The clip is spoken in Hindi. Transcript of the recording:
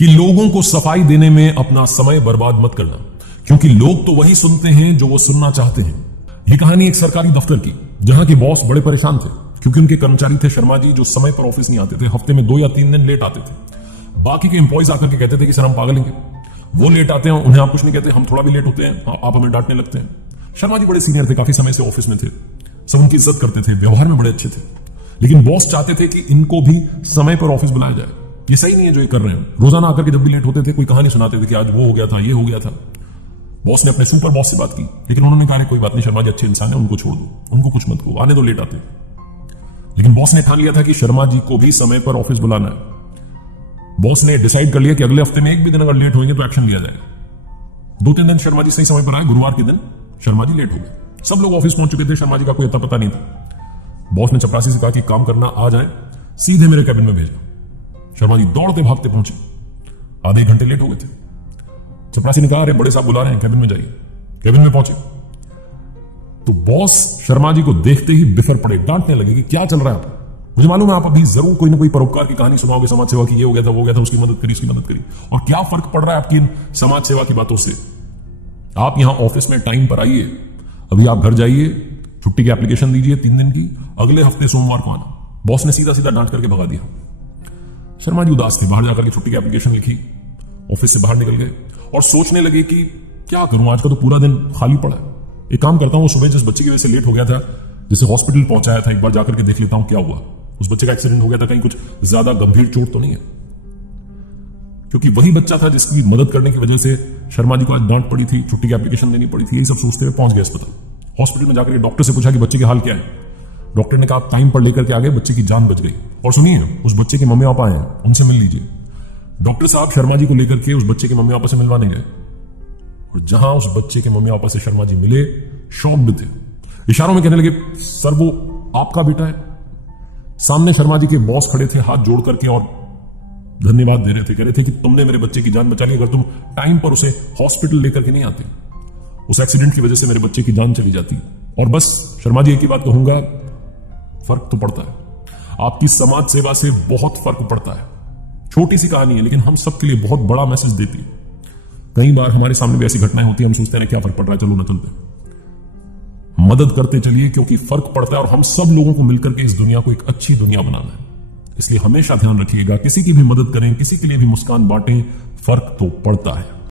कि लोगों को सफाई देने में अपना समय बर्बाद मत करना, क्योंकि लोग तो वही सुनते हैं जो वो सुनना चाहते हैं। यह कहानी एक सरकारी दफ्तर की, जहां के बॉस बड़े परेशान थे क्योंकि उनके कर्मचारी थे शर्मा जी, जो समय पर ऑफिस नहीं आते थे, हफ्ते में 2 या 3 दिन लेट आते थे। बाकी के एम्प्लॉइज आकर के कहते थे कि सर हम पागल हैं, वो लेट आते हैं, उन्हें आप कुछ नहीं कहते, हम थोड़ा भी लेट होते हैं आप हमें डांटने लगते हैं। शर्मा जी बड़े सीनियर थे, काफी समय से ऑफिस में थे, सब उनकी इज्जत करते थे, व्यवहार में बड़े अच्छे थे, लेकिन बॉस चाहते थे कि इनको भी समय पर ऑफिस बुलाया जाए। ये सही नहीं है जो ये कर रहे हैं। रोजाना आकर के जब भी लेट होते थे कोई कहानी सुनाते थे कि आज वो हो गया था, ये हो गया था। बॉस ने अपने सुपर बॉस से बात की, लेकिन उन्होंने कहा कोई बात नहीं शर्मा जी अच्छे इंसान है, उनको छोड़ दो, उनको कुछ मत कहो, आने दो, लेट आते। लेकिन बॉस ने ठान लिया था कि शर्मा जी को भी समय पर ऑफिस बुलाना है। बॉस ने डिसाइड कर लिया कि अगले हफ्ते में एक भी दिन अगर लेट होंगे तो एक्शन लिया जाएगा। 2-3 दिन शर्मा जी सही समय पर आए, गुरुवार के दिन शर्मा जी लेट हो गए। सब लोग ऑफिस पहुंच चुके थे, शर्मा जी का कोई अता पता नहीं था। बॉस ने चपरासी से कहा कि काम करना आ जाए, सीधे मेरे कैबिन में भेजा। शर्मा जी दौड़ते भागते पहुंचे, आधे घंटे लेट हो गए थे। चपरासी ने कहा अरे बड़े साहब बुला रहे हैं, कैबिन में जाइए। कैबिन में पहुंचे तो बॉस शर्मा जी को देखते ही बिफर पड़े, डांटने लगे कि क्या चल रहा है आप, मुझे मालूम है आप अभी जरूर कोई ना कोई परोपकार की कहानी सुनाओगे, समाज सेवा की, ये हो गया था, वो हो गया था, उसकी मदद करी, उसकी मदद करी, और क्या फर्क पड़ रहा है आपकी इन समाज सेवा की बातों से। आप यहां ऑफिस में टाइम पर आइए, अभी आप घर जाइए, छुट्टी की एप्लीकेशन दीजिए 3 दिन की, अगले हफ्ते सोमवार को आना। बॉस ने सीधा सीधा डांट करके भगा दिया। शर्मा जी उदास थे, बाहर जाकर के छुट्टी की एप्लीकेशन लिखी, ऑफिस से बाहर निकल गए और सोचने लगे कि क्या करूं, आज का तो पूरा दिन खाली पड़ा है। एक काम करता हूं, सुबह जिस बच्चे की वजह से लेट हो गया था, जिसे हॉस्पिटल पहुंचाया था, एक बार जाकर के देख लेता हूं क्या हुआ। उस बच्चे का एक्सीडेंट हो गया था, कहीं कुछ ज्यादा गंभीर चोट तो नहीं है, क्योंकि वही बच्चा था जिसकी मदद करने की वजह से शर्मा जी को आज डांट पड़ी थी, छुट्टी की एप्लीकेशन देनी पड़ी थी। यही सब सोचते हुए पहुंच गए अस्पताल। हॉस्पिटल में जाकर डॉक्टर से पूछा कि बच्चे के हाल क्या है। डॉक्टर ने कहा आप टाइम पर लेकर के आ गए, बच्चे की जान बच गई। और सुनिए, उस बच्चे के मम्मी पापा आए हैं, उनसे मिल लीजिए। डॉक्टर साहब शर्मा जी को लेकर के उस बच्चे के मम्मी पापा से मिलवाने गए, और जहां उस बच्चे के मम्मी पापा से शर्मा जी मिले, शॉक्ड थे, इशारों में कहने लगे सर वो आपका बेटा है। सामने शर्मा जी के बॉस खड़े थे, हाथ जोड़ करके और धन्यवाद दे रहे थे, कह रहे थे कि तुमने मेरे बच्चे की जान बचा ली, अगर तुम टाइम पर उसे हॉस्पिटल लेकर के नहीं आते, उस एक्सीडेंट की वजह से मेरे बच्चे की जान चली जाती। और बस शर्मा जी एक ही बात कहूंगा, फर्क तो पड़ता है, आपकी समाज सेवा से बहुत फर्क पड़ता है। छोटी सी कहानी है, लेकिन हम सबके लिए बहुत बड़ा मैसेज देती है। कई बार हमारे सामने भी ऐसी घटनाएं होती है, हम सोचते हैं क्या फर्क पड़ रहा है, चलो ना चलते। मदद करते चलिए, क्योंकि फर्क पड़ता है, और हम सब लोगों को मिलकर के इस दुनिया को एक अच्छी दुनिया बनाना है। इसलिए हमेशा ध्यान रखिएगा, किसी की भी मदद करें, किसी के लिए भी मुस्कान बांटें, फर्क तो पड़ता है।